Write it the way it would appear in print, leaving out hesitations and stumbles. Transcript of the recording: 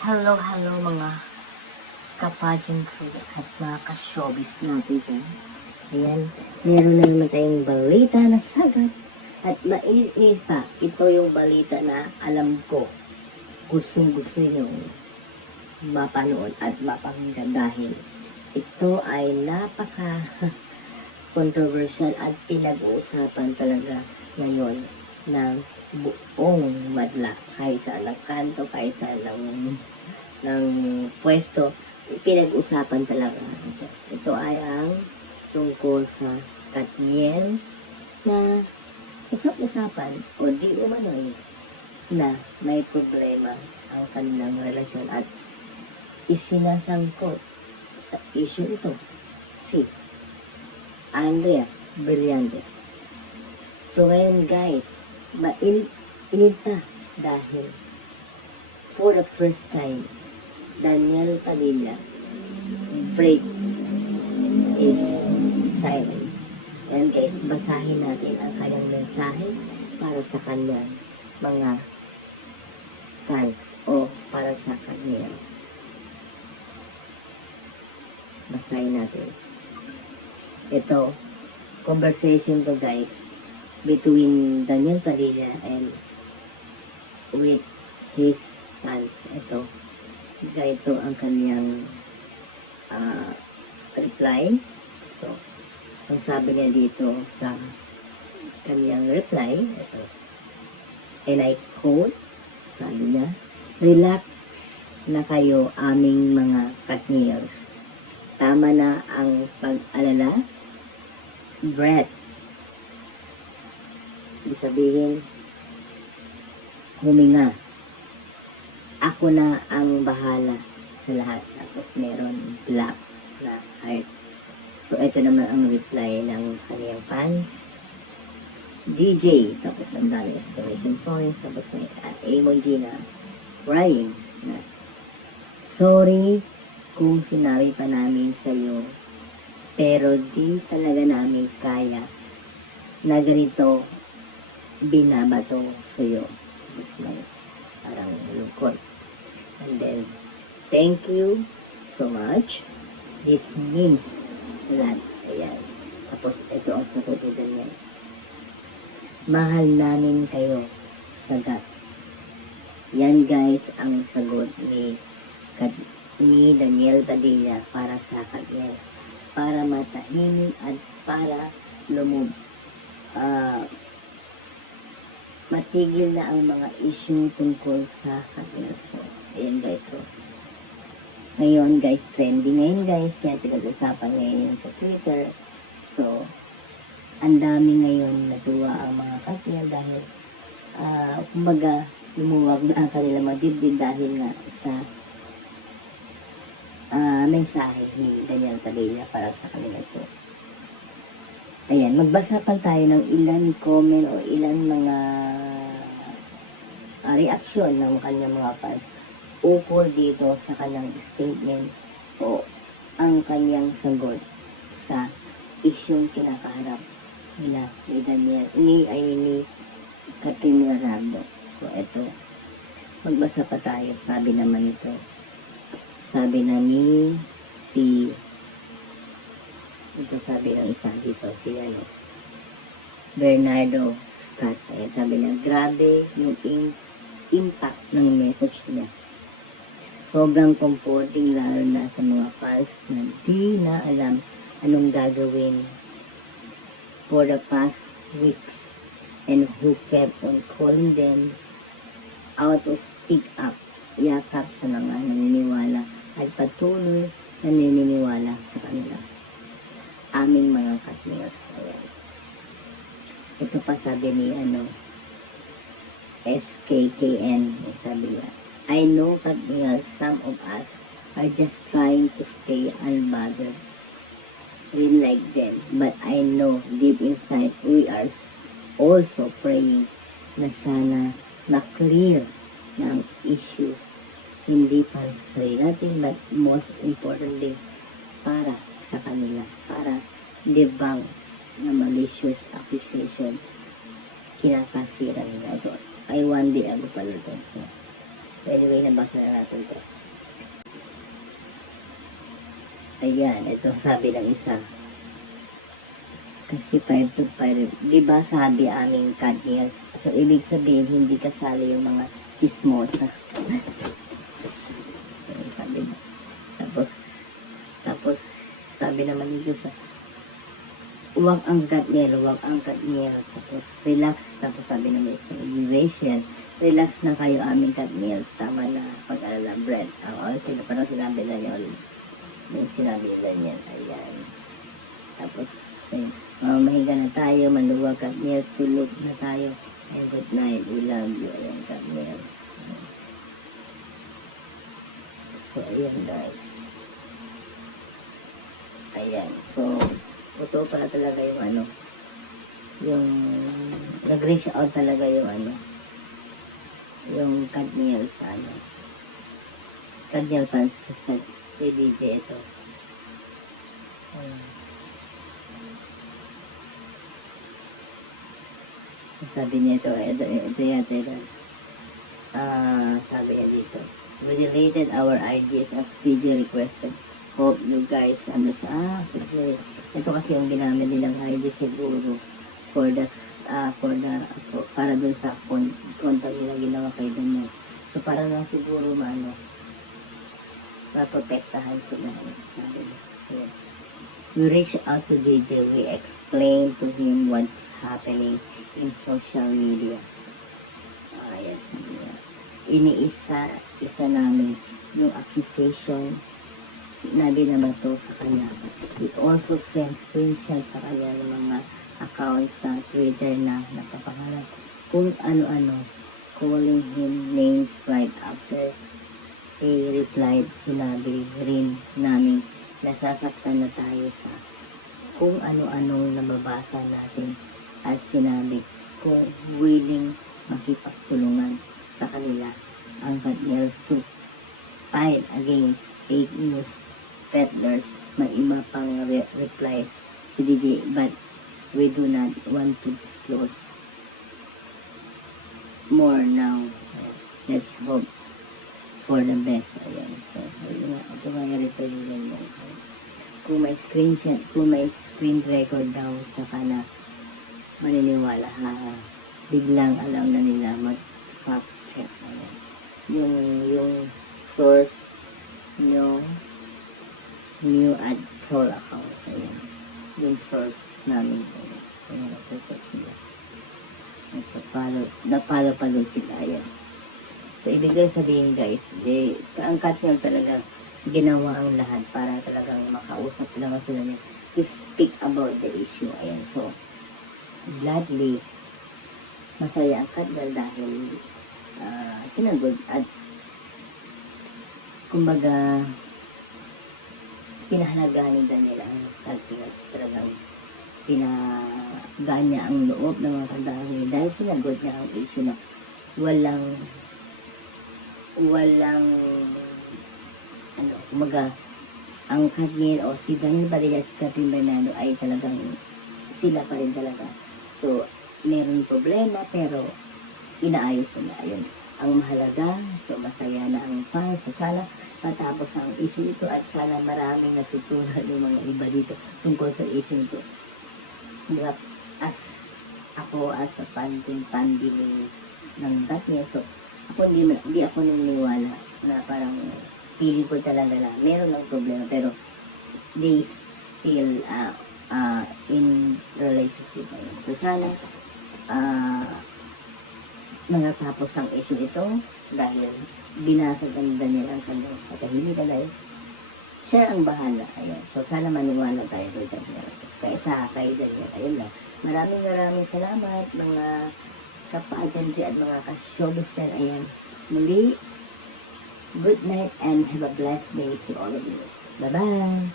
Hello, hello mga ka-pageantry at mga ka-showbiz natin dyan. Ayan, meron na naman tayong balita na sagat at mainit-init pa. Ito yung balita na alam ko gustong-gusto nyo mapanood at mapakinggan dahil ito ay napaka controversial at pinag-uusapan talaga ngayon ng buong madla. Kahit saan ng kanto, kahit saan ng pwesto, pinag-usapan talaga ito. Ito ay ang tungkol sa Katniel na usap-usapan o di umano'y na may problema ang kanilang relasyon at isinasangkot sa issue ito si Andrea Brillantes. So ngayon guys, mainit pa dahil for the first time, Daniel Padilla break is silence. And guys, basahin natin ang kanyang mensahe para sa kanyang mga fans o para sa kanya. Basahin natin. Ito, conversation to guys between Daniel Padilla and with his fans. Ito ang kanyang reply. So, ang sabi niya dito sa kanyang reply, ito, and I quote, sabi niya, "Relax na kayo aming mga Katniels. Tama na ang pag-alala. Breath." Ibig sabihin, huminga. Ako na ang bahala sa lahat. Tapos meron black na heart. So, ito naman ang reply ng kaniyang fans. DJ, tapos ang dami exclamation points, tapos may emoji na crying na, "Sorry kung sinabi pa namin sa'yo, pero di talaga namin kaya na ganito binabato sa'yo." Tapos may parang lungkot. And then, "Thank you so much. This means a lot." Ayan. Tapos, ito ang sagot ni Daniel. "Mahal namin kayo, sagat." Yan guys, ang sagot ni Daniel Padilla para sa Katniel. Para matahimik at para matigil na ang mga issue tungkol sa Katniel. So, ayan guys. So, ngayon guys, trending ngayon guys. Yan, pinag-usapan ngayon sa Twitter. So, ang dami ngayon natuwa ang mga Katniel dahil, kumbaga, lumuwag na ang kanilang mga dibdib dahil nga sa mensahe ni Daniel Padilla para sa kanila. So, ayan, magbasa pa tayo ng ilan comment o ilan mga reaksyon ng kanyang mga fans ukol dito sa kanyang statement o ang kanyang sagot sa isyong kinakaharap nila ni Daniel, ni Katniel Brillantes. So, ito, magbasa pa tayo. Sabi naman ito, sabi na ni sabi ng isa dito, si Bernardo Scott. Ayan, sabi niya, grabe yung impact ng message niya. Sobrang comforting lalo na sa mga fans na di na alam anong gagawin for the past weeks and who kept on calling them out to speak up. Yakap sa mga naniniwala at patuloy naniniwala sa kanila. Aming mga Katniels. Ayan. Ito pa sabi ni SKKN. Sabi niya, I know Katniels, some of us are just trying to stay unbothered. We like them. But I know deep inside we are also praying na sana na-clear ng issue. Hindi para sa sarili natin, but most importantly, para sa kanila, para debunk na malicious accusation kinakasira nila. Ito, I one day ago pala ito. So, Anyway, nabasa na natin to. Ayan, ito sabi ng isa. Kasi 5 to 5, di ba sabi aming Katniels? So, ibig sabihin, hindi kasali yung mga chismosa. Sabi na. Tapos, sabi naman dito sa, huwag ang Katniel. Tapos, relax. Tapos, sabi naman sa duration, relax na kayo aming Katniels. Tama na pag-alala, Brent. Parang sinabi na yun. Yung sinabi nila niyan, ayan. Tapos, mahiga na tayo, maluwag Katniels, tulog na tayo. And good night, we love you, ayan Katniels. So, ayan guys. Ayan, so, ito pala talaga yung yung, nag-reach out talaga yung Katniels, Katniel fans sa DJ ito. Sabi niya ito yata sabi niya dito, we deleted our IDs as DJ requested. Hope you guys understand. Sige. Ito kasi yung ginamit nilang ID siguro para dun sa contact nila ginawa kay Daniel. So para lang siguro maprotektahan sila. Sabi niya. Yeah. We reach out to DJ, we explain to him what's happening in social media. Ayan, sabi niya. Iniisa namin yung accusation na binabato sa kanya. It also sends screenshot sa kanya ng mga accounts sa Twitter na napapangalan kung ano-ano, calling him names right after he replied. Sinabi rin namin nasasaktan na tayo sa kung ano-anong nababasa natin at sinabi kung willing makipagtulungan sa kanila ang Katniels to fight against fake news peddlers. May iba pang replies si DJ, but we do not want to disclose more now. Let's hope for the best. Ayan, so ayun nga, ito nga yung reply nila. Kung may screen record daw, tsaka na maniniwala, biglang alam na nila mag-fact check. Ayan. Yung source nyo, new ad troll account. Ayan. Yung source namin. Ayan, ito source nila. So, napalo-palo sila. Ayan. So, ibig sabihin guys, ang Katniel talaga ginawa ang lahat para talagang makausap lang sila niya to speak about the issue. Ayan, so gladly masaya ang Katniel dahil sinagot at kumbaga pinahalagahan ni Daniel ang Katniel. Talagang pinagaan niya ang loob ng mga kandang dahil sinagot niya ang issue na walang kumaga, ang Katniel o si Daniel Padilla, si Catherine Bernardo ay talagang sila pa rin talaga. So, meron problema pero inaayos nila. Ayun, ang mahalaga, so masaya na ang fans. So, sana matapos ang issue ito at sana maraming natutunan yung mga iba dito tungkol sa issue ito. As a pandemig ng Katniel, so ako hindi ako naniniwala na parang pili ko talaga na meron ng problema pero they still in relationship. So sana matatapos ang issue ito dahil binasag ang Daniel ang kanyang katahimikan dahil siya ang bahala. Ayan. So sana maniwala tayo kay Daniel. Kay Daniel. Ayun lang. Maraming salamat mga kapa-agency at mga ka-showbiz dyan. Ayan. Muli, good night and have a blessed day to all of you. Bye-bye!